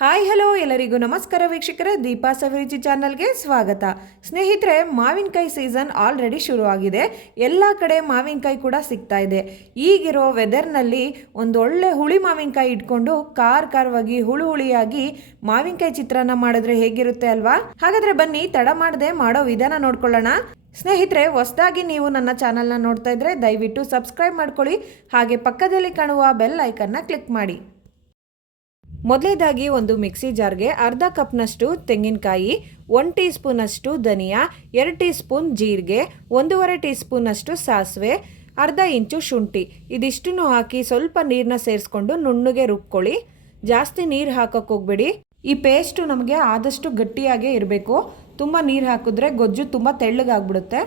Hi hello ಎಲ್ಲರಿಗೂ ನಮಸ್ಕಾರ ವೀಕ್ಷಕರೇ, ದೀಪಾ ಸವಿರುಚಿ ಚಾನಲ್ಗೆ ಸ್ವಾಗತ. ಸ್ನೇಹಿತರೆ, ಮಾವಿನಕಾಯಿ ಸೀಸನ್ ಆಲ್ರೆಡಿ ಶುರುವಾಗಿದೆ. ಎಲ್ಲ ಕಡೆ ಮಾವಿನಕಾಯಿ ಕೂಡ ಸಿಗ್ತಾ ಇದೆ. ಈಗಿರೋ ವೆದರ್ನಲ್ಲಿ ಒಂದು ಒಳ್ಳೆ ಹುಳಿ ಮಾವಿನಕಾಯಿ ಇಟ್ಕೊಂಡು ಖಾರವಾಗಿ ಹುಳಿಯಾಗಿ ಮಾವಿನಕಾಯಿ ಚಿತ್ರಾನ್ನ ಮಾಡಿದ್ರೆ ಹೇಗಿರುತ್ತೆ ಅಲ್ವಾ? ಹಾಗಾದ್ರೆ ಬನ್ನಿ, ತಡ ಮಾಡದೆ ಮಾಡೋ ವಿಧಾನ ನೋಡ್ಕೊಳ್ಳೋಣ. ಸ್ನೇಹಿತರೆ, ಹೊಸದಾಗಿ ನೀವು ನನ್ನ ಚಾನಲ್ನ ನೋಡ್ತಾ ಇದ್ರೆ ದಯವಿಟ್ಟು ಸಬ್ಸ್ಕ್ರೈಬ್ ಮಾಡ್ಕೊಳ್ಳಿ. ಹಾಗೆ ಪಕ್ಕದಲ್ಲಿ ಕಾಣುವ ಬೆಲ್ ಐಕನ್ನ ಕ್ಲಿಕ್ ಮಾಡಿ. ಮೊದಲೇದಾಗಿ ಒಂದು ಮಿಕ್ಸಿ ಜಾರ್ಗೆ ಅರ್ಧ ಕಪ್ನಷ್ಟು ತೆಂಗಿನಕಾಯಿ, 1 ಟೀ ಸ್ಪೂನಷ್ಟು ಧನಿಯಾ, 2 ಟೀ ಸ್ಪೂನ್ ಜೀರಿಗೆ, 1.5 ಟೀ ಸ್ಪೂನಷ್ಟು ಸಾಸಿವೆ, ಅರ್ಧ ಇಂಚು ಶುಂಠಿ ಇದಿಷ್ಟನ್ನು ಹಾಕಿ ಸ್ವಲ್ಪ ನೀರನ್ನ ಸೇರಿಸ್ಕೊಂಡು ನುಣ್ಣಗೆ ರುಬ್ಕೊಳ್ಳಿ. ಜಾಸ್ತಿ ನೀರು ಹಾಕೋಕ್ಕೆ ಹೋಗಬೇಡಿ. ಈ ಪೇಸ್ಟು ನಮಗೆ ಆದಷ್ಟು ಗಟ್ಟಿಯಾಗೇ ಇರಬೇಕು. ತುಂಬ ನೀರು ಹಾಕಿದ್ರೆ ಗೊಜ್ಜು ತುಂಬ ತೆಳ್ಳಗಾಗ್ಬಿಡುತ್ತೆ.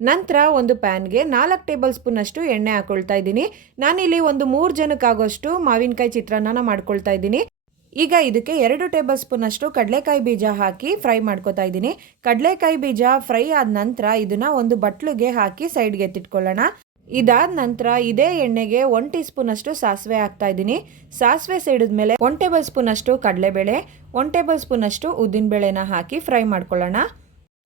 ನಂತರ ಒಂದು ಪ್ಯಾನ್ಗೆ 4 ಟೇಬಲ್ ಸ್ಪೂನಷ್ಟು ಎಣ್ಣೆ ಹಾಕ್ಕೊಳ್ತಾ ಇದ್ದೀನಿ. ನಾನಿಲ್ಲಿ ಒಂದು 3 ಜನಕ್ಕಾಗೋಷ್ಟು ಮಾವಿನಕಾಯಿ ಚಿತ್ರಾನ್ನ ಮಾಡ್ಕೊಳ್ತಾ ಇದ್ದೀನಿ. ಈಗ ಇದಕ್ಕೆ 2 ಟೇಬಲ್ ಸ್ಪೂನಷ್ಟು ಕಡಲೆಕಾಯಿ ಬೀಜ ಹಾಕಿ ಫ್ರೈ ಮಾಡ್ಕೊತಾ ಇದ್ದೀನಿ. ಕಡಲೆಕಾಯಿ ಬೀಜ ಫ್ರೈ ಆದ ನಂತರ ಇದನ್ನು ಒಂದು ಬಟ್ಲಿಗೆ ಹಾಕಿ ಸೈಡ್ಗೆ ಎತ್ತಿಟ್ಕೊಳ್ಳೋಣ. ಇದಾದ ನಂತರ ಇದೇ ಎಣ್ಣೆಗೆ 1 ಟೀ ಸ್ಪೂನಷ್ಟು ಸಾಸಿವೆ ಹಾಕ್ತಾ ಇದ್ದೀನಿ. ಸಾಸಿವೆ ಸಿಡಿದ ಮೇಲೆ 1 ಟೇಬಲ್ ಸ್ಪೂನಷ್ಟು ಕಡಲೆಬೇಳೆ, 1 ಟೇಬಲ್ ಸ್ಪೂನಷ್ಟು ಉದ್ದಿನಬೇಳೆನ ಹಾಕಿ ಫ್ರೈ ಮಾಡ್ಕೊಳ್ಳೋಣ.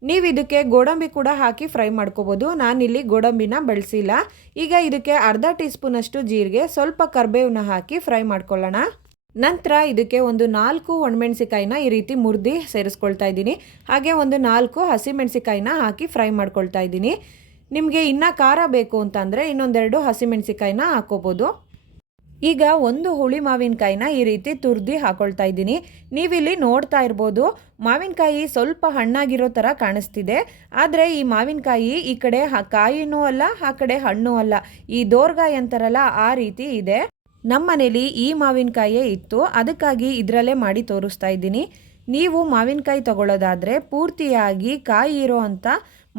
ನೀವು ಇದಕ್ಕೆ ಗೋಡಂಬಿ ಕೂಡ ಹಾಕಿ ಫ್ರೈ ಮಾಡ್ಕೋಬೋದು. ನಾನಿಲ್ಲಿ ಗೋಡಂಬಿನ ಬಳಸಿಲ್ಲ. ಈಗ ಇದಕ್ಕೆ ಅರ್ಧ ಟೀ ಸ್ಪೂನಷ್ಟು ಜೀರಿಗೆ, ಸ್ವಲ್ಪ ಕರಿಬೇವನ್ನ ಹಾಕಿ ಫ್ರೈ ಮಾಡ್ಕೊಳ್ಳೋಣ. ನಂತರ ಇದಕ್ಕೆ ಒಂದು 4 ಒಣಮೆಣಸಿಕಾಯಿನ ಈ ರೀತಿ ಮುರಿದು ಸೇರಿಸ್ಕೊಳ್ತಾ ಇದ್ದೀನಿ. ಹಾಗೆ ಒಂದು 4 ಹಸಿಮೆಣಸಿಕಾಯಿನ ಹಾಕಿ ಫ್ರೈ ಮಾಡ್ಕೊಳ್ತಾ ಇದ್ದೀನಿ. ನಿಮಗೆ ಇನ್ನೂ ಖಾರ ಬೇಕು ಅಂತಂದರೆ ಇನ್ನೊಂದೆರಡು ಹಸಿಮೆಣಸಿಕಾಯಿನ ಹಾಕೋಬೋದು. ಈಗ ಒಂದು ಹುಳಿ ಮಾವಿನಕಾಯಿನ ಈ ರೀತಿ ತುರ್ದು ಹಾಕೊಳ್ತಾ ಇದ್ದೀನಿ. ನೀವಿಲ್ಲಿ ನೋಡ್ತಾ ಇರ್ಬೋದು, ಮಾವಿನಕಾಯಿ ಸ್ವಲ್ಪ ಹಣ್ಣಾಗಿರೋ ಥರ ಕಾಣಿಸ್ತಿದೆ. ಆದರೆ ಈ ಮಾವಿನಕಾಯಿ ಈ ಕಡೆ ಕಾಯಿನೂ ಅಲ್ಲ, ಆ ಕಡೆ ಹಣ್ಣು ಅಲ್ಲ, ಈ ದೋರ್ಗಾಯಿ ಅಂತಾರಲ್ಲ ಆ ರೀತಿ ಇದೆ. ನಮ್ಮ ಮನೇಲಿ ಈ ಮಾವಿನಕಾಯೇ ಇತ್ತು, ಅದಕ್ಕಾಗಿ ಇದರಲ್ಲೇ ಮಾಡಿ ತೋರಿಸ್ತಾ ಇದ್ದೀನಿ. ನೀವು ಮಾವಿನಕಾಯಿ ತಗೊಳ್ಳೋದಾದರೆ ಪೂರ್ತಿಯಾಗಿ ಕಾಯಿ ಇರೋ ಅಂಥ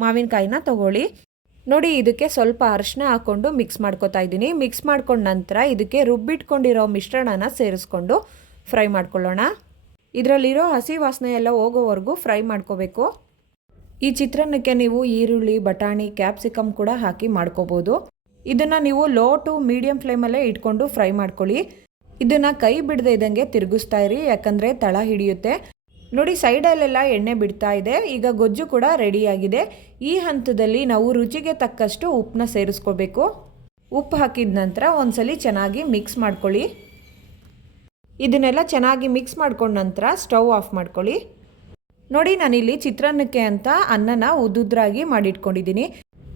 ಮಾವಿನಕಾಯಿನ ತಗೊಳ್ಳಿ. ನೋಡಿ, ಇದಕ್ಕೆ ಸ್ವಲ್ಪ ಅರಿಶಿನ ಹಾಕ್ಕೊಂಡು ಮಿಕ್ಸ್ ಮಾಡ್ಕೊತಾ ಇದ್ದೀನಿ. ಮಿಕ್ಸ್ ಮಾಡ್ಕೊಂಡ ನಂತರ ಇದಕ್ಕೆ ರುಬ್ಬಿಟ್ಕೊಂಡಿರೋ ಮಿಶ್ರಣನ ಸೇರಿಸ್ಕೊಂಡು ಫ್ರೈ ಮಾಡ್ಕೊಳ್ಳೋಣ. ಇದರಲ್ಲಿರೋ ಹಸಿ ವಾಸನೆ ಎಲ್ಲ ಹೋಗೋವರೆಗೂ ಫ್ರೈ ಮಾಡ್ಕೋಬೇಕು. ಈ ಚಿತ್ರಾನ್ನಕ್ಕೆ ನೀವು ಈರುಳ್ಳಿ, ಬಟಾಣಿ, ಕ್ಯಾಪ್ಸಿಕಮ್ ಕೂಡ ಹಾಕಿ ಮಾಡ್ಕೋಬೋದು. ಇದನ್ನು ನೀವು ಲೋ ಟು ಮೀಡಿಯಮ್ ಫ್ಲೇಮಲ್ಲೇ ಇಟ್ಕೊಂಡು ಫ್ರೈ ಮಾಡ್ಕೊಳ್ಳಿ. ಇದನ್ನು ಕೈ ಬಿಡದೆ ಇದ್ದಂಗೆ ತಿರುಗಿಸ್ತಾ ಇರಿ, ಯಾಕಂದರೆ ತಳ ಹಿಡಿಯುತ್ತೆ. ನೋಡಿ, ಸೈಡಲ್ಲೆಲ್ಲ ಎಣ್ಣೆ ಬಿಡ್ತಾ ಇದೆ. ಈಗ ಗೊಜ್ಜು ಕೂಡ ರೆಡಿಯಾಗಿದೆ. ಈ ಹಂತದಲ್ಲಿ ನಾವು ರುಚಿಗೆ ತಕ್ಕಷ್ಟು ಉಪ್ಪನ್ನ ಸೇರಿಸ್ಕೋಬೇಕು. ಉಪ್ಪು ಹಾಕಿದ ನಂತರ ಒಂದ್ಸಲಿ ಚೆನ್ನಾಗಿ ಮಿಕ್ಸ್ ಮಾಡ್ಕೊಳ್ಳಿ. ಇದನ್ನೆಲ್ಲ ಚೆನ್ನಾಗಿ ಮಿಕ್ಸ್ ಮಾಡ್ಕೊಂಡ ನಂತರ ಸ್ಟವ್ ಆಫ್ ಮಾಡ್ಕೊಳ್ಳಿ. ನೋಡಿ, ನಾನಿಲ್ಲಿ ಚಿತ್ರಾನ್ನಕ್ಕೆ ಅಂತ ಅನ್ನನ ಉದ್ದುದ್ರಾಗಿ ಮಾಡಿಟ್ಕೊಂಡಿದ್ದೀನಿ.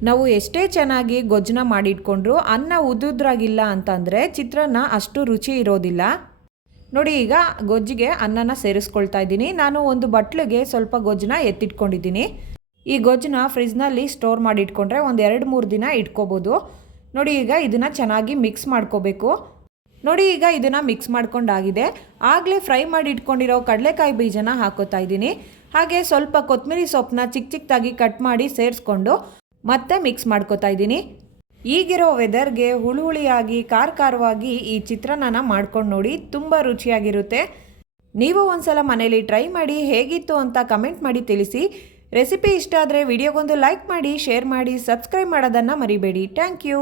ನಾವು ಎಷ್ಟೇ ಚೆನ್ನಾಗಿ ಗೊಜ್ಜನ್ನ ಮಾಡಿಟ್ಕೊಂಡ್ರು ಅನ್ನ ಉದ್ದುದ್ರಾಗಿಲ್ಲ ಅಂತಂದರೆ ಚಿತ್ರಾನ್ನ ಅಷ್ಟು ರುಚಿ ಇರೋದಿಲ್ಲ. ನೋಡಿ, ಈಗ ಗೊಜ್ಜಿಗೆ ಅನ್ನನ ಸೇರಿಸ್ಕೊಳ್ತಾ ಇದ್ದೀನಿ. ನಾನು ಒಂದು ಬಟ್ಲಿಗೆ ಸ್ವಲ್ಪ ಗೊಜ್ಜನ್ನ ಎತ್ತಿಟ್ಕೊಂಡಿದ್ದೀನಿ. ಈ ಗೊಜ್ಜನ್ನ ಫ್ರಿಜ್ನಲ್ಲಿ ಸ್ಟೋರ್ ಮಾಡಿ ಇಟ್ಕೊಂಡ್ರೆ ಒಂದು 2-3 ದಿನ ಇಟ್ಕೋಬೋದು. ನೋಡಿ, ಈಗ ಇದನ್ನು ಚೆನ್ನಾಗಿ ಮಿಕ್ಸ್ ಮಾಡ್ಕೋಬೇಕು. ನೋಡಿ, ಈಗ ಇದನ್ನು ಮಿಕ್ಸ್ ಮಾಡ್ಕೊಂಡಾಗಿದೆ. ಆಗಲೇ ಫ್ರೈ ಮಾಡಿ ಇಟ್ಕೊಂಡಿರೋ ಕಡಲೆಕಾಯಿ ಬೀಜನ ಹಾಕೋತಾ ಇದ್ದೀನಿ. ಹಾಗೆ ಸ್ವಲ್ಪ ಕೊತ್ತಂಬರಿ ಸೊಪ್ಪನ್ನ ಚಿಕ್ಕದಾಗಿ ಕಟ್ ಮಾಡಿ ಸೇರಿಸ್ಕೊಂಡು ಮತ್ತೆ ಮಿಕ್ಸ್ ಮಾಡ್ಕೋತಾ ಇದ್ದೀನಿ. ಈಗಿರೋ ವೆದರ್ಗೆ ಹುಳಿಯಾಗಿ ಖಾರವಾಗಿ ಈ ಚಿತ್ರಾನ್ನ ಮಾಡ್ಕೊಂಡು ನೋಡಿ, ತುಂಬ ರುಚಿಯಾಗಿರುತ್ತೆ. ನೀವು ಒಂದ್ಸಲ ಮನೇಲಿ ಟ್ರೈ ಮಾಡಿ ಹೇಗಿತ್ತು ಅಂತ ಕಮೆಂಟ್ ಮಾಡಿ ತಿಳಿಸಿ. ರೆಸಿಪಿ ಇಷ್ಟ ಆದರೆ ವಿಡಿಯೋಗೊಂದು ಲೈಕ್ ಮಾಡಿ, ಶೇರ್ ಮಾಡಿ, ಸಬ್ಸ್ಕ್ರೈಬ್ ಮಾಡೋದನ್ನು ಮರಿಬೇಡಿ. Thank you.